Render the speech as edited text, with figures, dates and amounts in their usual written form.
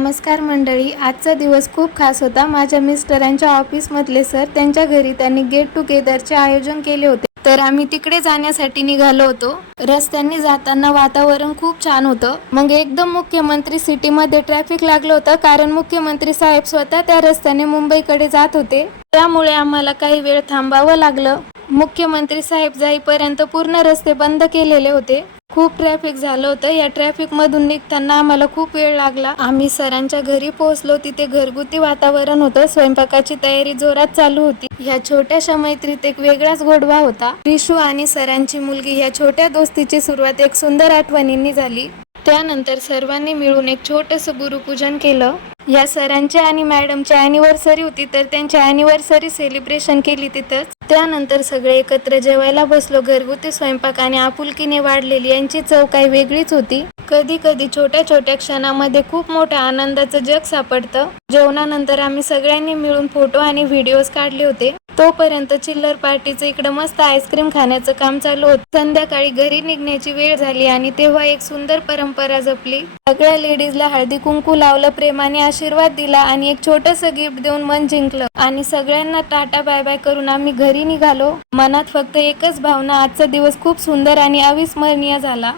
नमस्कार मंडळी, आजचा दिवस खूप खास होता. माझ्या मिस्टरांच्या ऑफिसमधले सर त्यांच्या घरी त्यांनी गेट टुगेदरचे आयोजन केले होते, तर आम्ही तिकडे जाण्यासाठी निघालो होतो. रस्त्यांनी जाताना वातावरण खूप छान होतं. मग एकदम मुख्यमंत्री सिटीमध्ये ट्रॅफिक लागलं होतं, कारण मुख्यमंत्री साहेब स्वतः त्या रस्त्याने मुंबईकडे जात होते. त्यामुळे आम्हाला काही वेळ थांबावं लागलं. मुख्यमंत्री साहेब जाईपर्यंत पूर्ण रस्ते बंद केलेले होते. खूप ट्रॅफिक झालं होतं. या ट्रॅफिक मधून निघताना आम्हाला खूप वेळ लागला. आम्ही सरांच्या घरी पोहोचलो. तिथे घरगुती वातावरण होतं. स्वयंपाकाची तयारी जोरात चालू होती. ह्या छोट्याशा मैत्रीत एक वेगळाच गोडवा होता. रिशू आणि सरांची मुलगी या छोट्या दोस्तीची सुरुवात एक सुंदर आठवणींनी झाली. त्यानंतर सर्वांनी मिळून एक छोटंसं गुरुपूजन केलं. या सरांची आणि मॅडमची अॅनिव्हर्सरी होती, तर त्यांची अॅनिव्हर्सरी सेलिब्रेशन केली तिथंच. त्यानंतर सगळे एकत्र जेवायला बसलो. घरगुती स्वयंपाक आणि आपुलकीने वाढलेली यांची चव काही वेगळीच होती. कधी कधी छोट्या छोट्या क्षणामध्ये खूप मोठ्या आनंदाचं जग सापडतं. जेवणानंतर आम्ही सगळ्यांनी मिळून फोटो आणि व्हिडिओज काढले होते. तोपर्यंत चिल्लर पार्टीचं इकडं मस्त आईस्क्रीम खाण्याचं काम चालू होतं. संध्याकाळी घरी निघण्याची वेळ झाली आणि तेव्हा एक सुंदर परंपरा जपली. सगळ्या लेडीजला हळदी कुंकू लावलं, प्रेमाने आशीर्वाद दिला आणि एक छोटंसं गिफ्ट देऊन मन जिंकलं आणि सगळ्यांना टाटा बाय बाय करून आम्ही घरी निघालो. मनात फक्त एकच भावना, आजचा दिवस खूप सुंदर आणि अविस्मरणीय झाला.